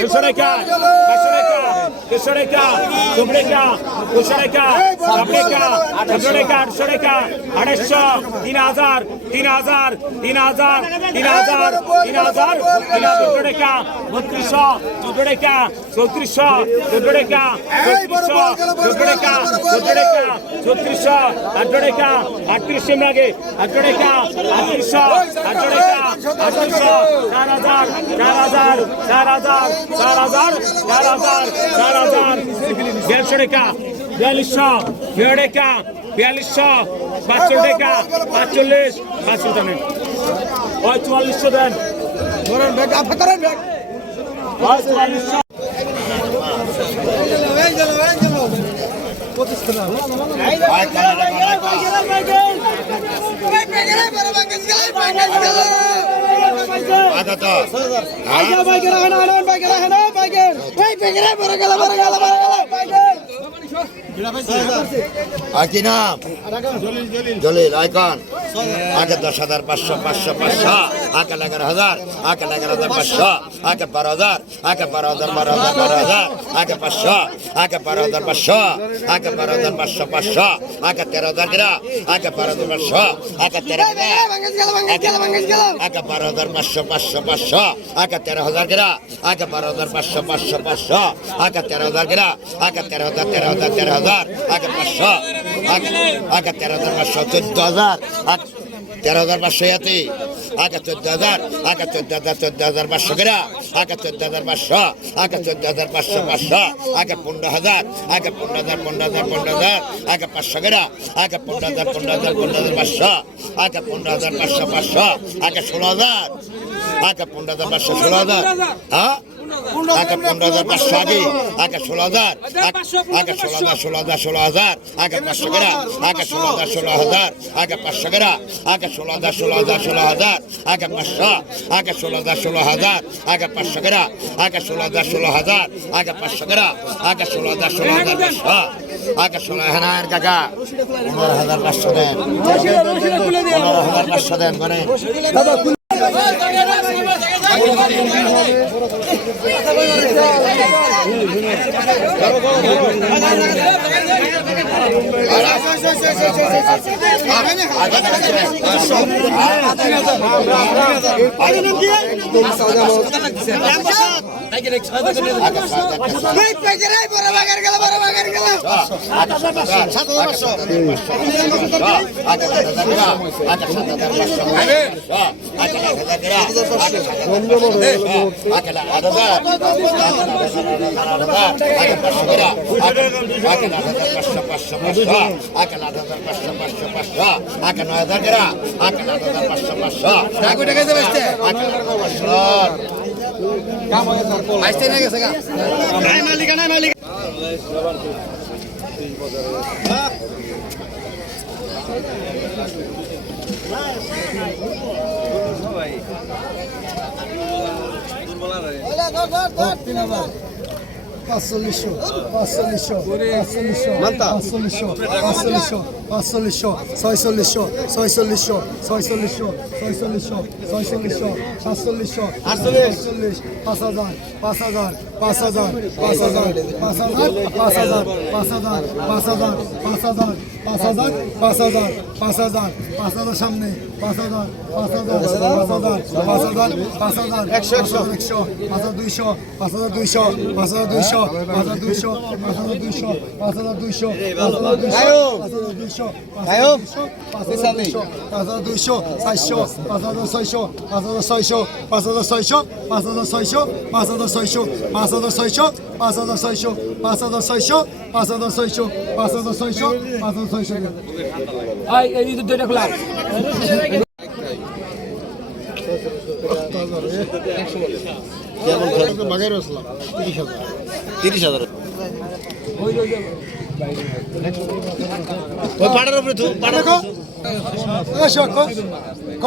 Kushareka, Bashareka, Kushareka, Kubreka, Kushareka, Sabreka, দুশো টাকা আটশো টাকা আটশো আড়াইশো তিন হাজার তিন হাজার তিন হাজার তিন হাজার তিন হাজার তিন দুশো টাকা বত্রিশশো চোদ্দ টাকা চৌত্রিশশো চোদ্দ টাকা চৌত্রিশশো চোদ্দ টাকা চোদ্দ টাকা চৌত্রিশশো আট টাকা আটত্রিশশো আগে আট টাকা আটত্রিশশো আট টাকা আটত্রিশশো চার হাজার চার হাজার চার হাজার চার হাজার চার হাজার চার হাজার দেড়শো টাকা বিয়াল্লিশশো বিয়া টাকা বিয়াল্লিশশো পাঁচশো টাকা পাঁচচল্লিশ পাঁচশো টাকা ওই চুয়াল্লিশশো দেন। ধরেন ব্যাগ আপনি করেন ব্যাগ। চুয়াল্লিশশো। আগত আর কি নাম জলিল আইকন আগে দশ হাজার পাঁচশো পাঁচশো পাঁচশো, আগে এগারো হাজার, আগে এগারো হাজার পাঁচশো, আগে বারো হাজার, আগে বারো হাজার বারো হাজার বারো হাজার, আগে পাঁচশো, আগে বারো হাজার পাঁচশো, আগে বারো হাজার পাঁচশো পাঁচশো, আগে তেরো হাজার গিরা আগে বারো হাজার পাঁচশো, আগে তেরো আগে বারো হাজার পাঁচশো পাঁচশো পাঁচশো, আগে তেরো হাজার গিরা আগে বারো হাজার পাঁচশো পাঁচশো পাঁচশো, আগে তেরো হাজার গিরা আগে তেরো হাজার তেরো হাজার তেরো হাজার, আগে পাঁচশো, আগে আগে তেরো হাজার পাঁচশো, চোদ্দ হাজার তেরো হাজার পাঁচশো ইয়াতি আগে চোদ্দ হাজার আগে চোদ্দ হাজার চোদ্দ হাজার পাঁচশো গিরা আগে চোদ্দ হাজার পাঁচশো আগে চোদ্দ হাজার পাঁচশো পাঁচশো আগে পনেরো হাজার আগে পনেরো হাজার পনেরো হাজার পনেরো হাজার আগে পাঁচশো গিরা আগে পনেরো হাজার পনেরো হাজার পনেরো হাজার পাঁচশো আগে পনেরো হাজার পাঁচশো পাঁচশো আগে ষোলো হাজার আগে পনেরো হাজার পাঁচশো ষোলো হাজার হ্যাঁ? আগে পনেরো হাজার পাঁচশো আগে আগে ষোলো হাজার আগে ষোলো হাজার ষোলো হাজার ষোলো হাজার আগে পাঁচশো গেরা আগে ষোলো হাজার ষোলো হাজার আগে পাঁচশো গেরা আগে ষোলো হাজার ষোলো হাজার ষোলো হাজার আগে পাঁচশো আগে ষোলো হাজার ষোলো হাজার আগে পাঁচশো গেরা আগে ষোলো হাজার ষোলো হাজার আগে পাঁচশো গেরা আগে ষোলো হাজার ষোলো হাজার পাঁচশো আগে ষোলো হাজার কাকা পনেরো হাজার পাঁচশো দেন পনেরো হাজার পাঁচশো দেন করে একদম সাজানো আকা নয় হাজার আকা নয় হাজার পাঁচশো পাঁচশো আকা টাকা দেবে আকা আসতে না গেছে গা নাই মালিকা নাই মালিকা সবাই দুর্বল পাঁচচল্লিশশো পাঁচচল্লিশশো পাঁচচল্লিশশো পাঁচচল্লিশশো পাঁচচল্লিশশো পাঁচচল্লিশশো ছয়চল্লিশশো ছয়চল্লিশশো ছয়চল্লিশশো ছয়চল্লিশশো ছয়চল্লিশশো সাতচল্লিশশো আটচল্লিশ। পাঁচ হাজার পাঁচ হাজার পাঁচ হাজার পাঁচ হাজার পাঁচ হাজার পাঁচ হাজার পাঁচ হাজার পাঁচ হাজার পাঁচ হাজার পাঁচ হাজার পাঁচ হাজার পাঁচ হাজার পাঁচ হাজার সামনে পাঁচ হাজার পাঁচ হাজার পাঁচ হাজার পাঁচ হাজার পাঁচ হাজার একশো একশো একশো পাঁচ হাজার দুইশো পাঁচ হাজার দুইশো পাঁচ হাজার দুইশো পাঁচ হাজার দুইশো পাঁচ হাজার দুইশো পাঁচ হাজার দুইশো পাঁচ হাজার দুইশো পাঁচ হাজার দুইশো পাঁচ হাজার দুইশো পাঁচ হাজার দুইশো চারশো পাঁচ হাজার ছয়শো পাঁচ হাজার ছয়শো পাঁচ হাজার ছয়শো পাঁচ হাজার ছয়শো পাঁচ হাজার ছয়শো পাঁচ হাজার ছয়শো পাঁচ হাজার ছয়শো পাঁচ হাজার ছয়শো পাঁচ হাজার ছয়শো পাঁচ হাজার ছয়শো পাঁচ হাজার ছয়শো এই দুইটা খোলা তিরিশ হাজার দেখো এসো ক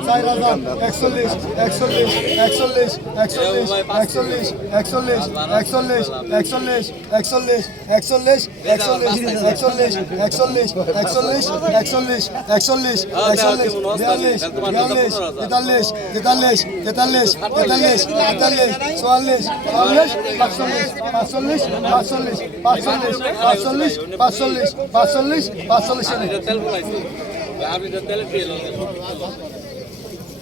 চার হাজার একচল্লিশ একচল্লিশ একচল্লিশ একচল্লিশ একচল্লিশ একচল্লিশ একচল্লিশ একচল্লিশ একচল্লিশ একচল্লিশ একচল্লিশ একচল্লিশ একচল্লিশ একচল্লিশ একচল্লিশ একচল্লিশ বিয়াল্লিশ বিয়াল্লিশ তেতাল্লিশ তেতাল্লিশ তেতাল্লিশ তেতাল্লিশ তেতাল্লিশ চুয়াল্লিশ চুয়াল্লিশ পাঁচচল্লিশ পাঁচচল্লিশ পাঁচচল্লিশ পাঁচচল্লিশ পাঁচচল্লিশ পাঁচচল্লিশ পাঁচচল্লিশ পাঁচচল্লিশ আপনি তেল খেয়ে